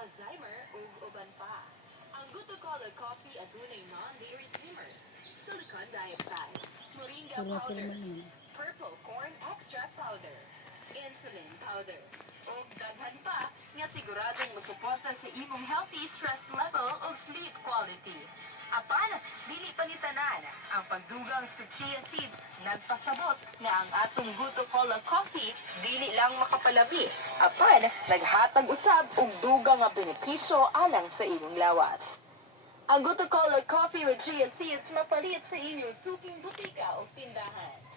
Alzheimer ug uban pa. Ang Guto-Cola coffee adunay non-dairy creamer, silicon dioxide, moringa powder, purple corn extract powder, insulin powder, ug daghan pa nga siguradong mosuporta sa imong healthy stress level ug sleep quality. Apan, dili panitanan ang pagdugang sa chia seeds nagpasabot nga ang atong Guto-Cola coffee dili lang makapalabi. Apan, naghatag usab og dugang nga benepisyo alang sa imong lawas. Ang Guto-Cola coffee with chia seeds mapalit sa inyong suking butika o tindahan.